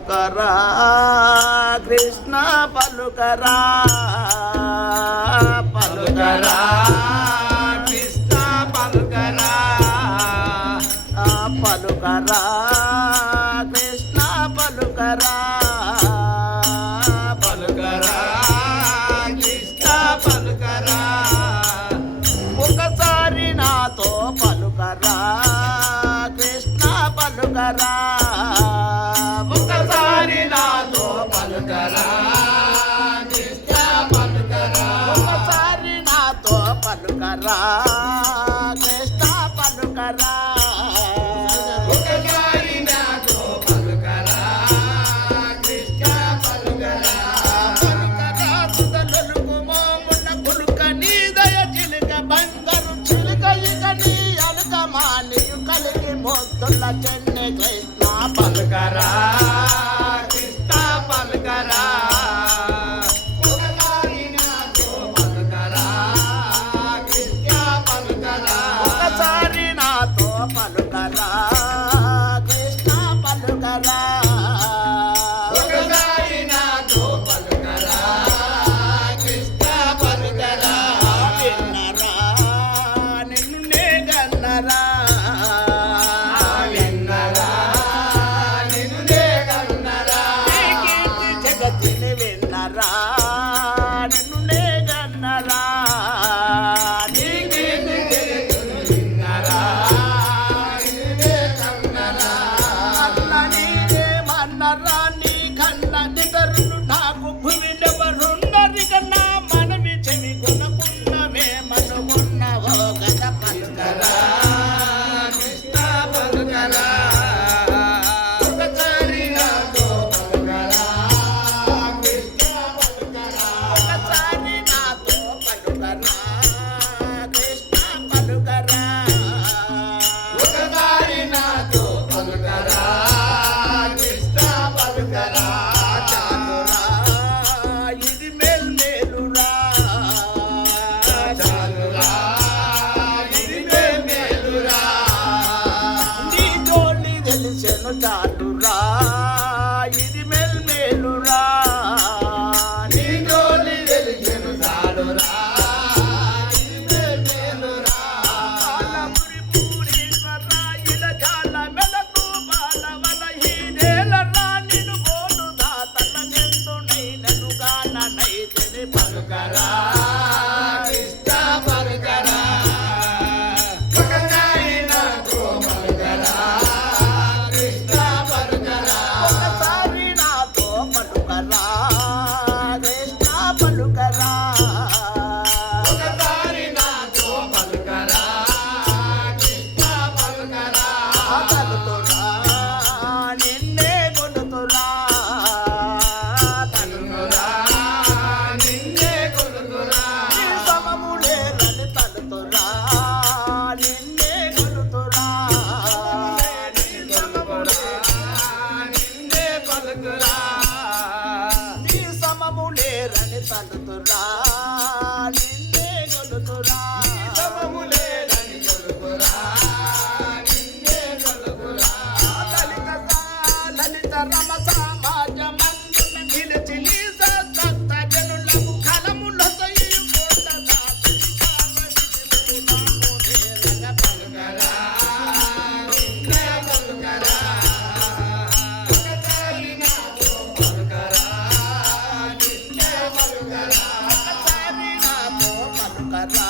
పలుకరా కృష్ణ పలుకరా పలుకరా కృష్ణ పలుకరా పలుకరా కృష్ణ పలుకరా పలుకరా కృష్ణ పలుకరా ఒకసారి నాతో పలుకరా కృష్ణ పలుకరా ఒకసారి నాతో పలుకరా కృష్ణ పలుకరా ఒకసారి నాతో పలుకరా కృష్ణ పలుకరా ఒకసారి నాతో పలుకరా కృష్ణ పలుకరా పలుకరా సుధలుగు మోమున కులుక నీ దయ చిలుక బంగారు చిలుక ఇక నీ అలుక మానియు కలిగి మొత్తుల చెన్నె కృష్ణ పలుకరా కృష్ణ పలుకరా ఒకసారి నాతో పలుకరా కృష్ణ పలుకరా ఒకసారి నాతో పలుకరా కృష్ణ పలుకరా ఒకసారి నాతో పలుకరా కృష్ణ పలుకరా విన్నరా నిన్ను నే గన్నరా విన్నరా నిన్నే కన్నరా నీ కీర్తి జగతిని విన్నరా నిన్ను నే గన్నరా నీ కీర్తి జగతును విన్నరా నిన్నే కన్నరా అన్న నీవేమన్నరా నీ కన్న నిగరులు నాకు భువినెవరున్నది కన్నా మనవి చెవి కొనకున్నవే మనుకున్నవో గద పలుకరా కృష్ణ పలుకరా ఒకసారి నాతో పలుకరా కృష్ణ పలుకరా ఒకసారి నాతో పలుకరా కృష్ణ పలుకరా ఒకసారి నాతో పలుకరా కృష్ణ పలుకరా చాలురా ఇది మేలురా చాలురా ఇది మేలురా నీ జోలి తెలిసెను చాలురా ఇది మేలురా నీ జోలి వెలిగెను చాలురా ఇది మేలురా పాలమురి పూరీశ్వరా ఇల జాల మెలకు బాలవల హీనేలరా నిన్ను బోలు దాతల నెందునైనను గాన నైతిని పలుకరా కృష్ణ పలుకరా ఒకసారి నాతో పలుకరా కృష్ణ పలుకరా ఒకసారి నాతో పలుకరా కృష్ణ పలుకరా ఒకసారి నాతో పలుకరా కృష్ణ పలుకరా తలుతురా నిన్నే కొలుతురా తలునురా నిన్నే కొలుతురా నీ సమములేరని తలుతురా నిన్నే కొలుతురా నిన్నే పలుకురా నీ సమములేరని తలుతురా నిన్నే కొలుతురా సమములేదని కొలుకురా నిన్నే కొలుకురా లలిత రమ సమాజ మందున నిలిచి నీ సత్త జనులకు కలముల సయ్యు కోట దాచి పలుకరా నిన్నే పలుకరా ఒకసారి నాతో పలుకరా నిన్నే పలుకరా ఒకసారి నాతో పలుకరా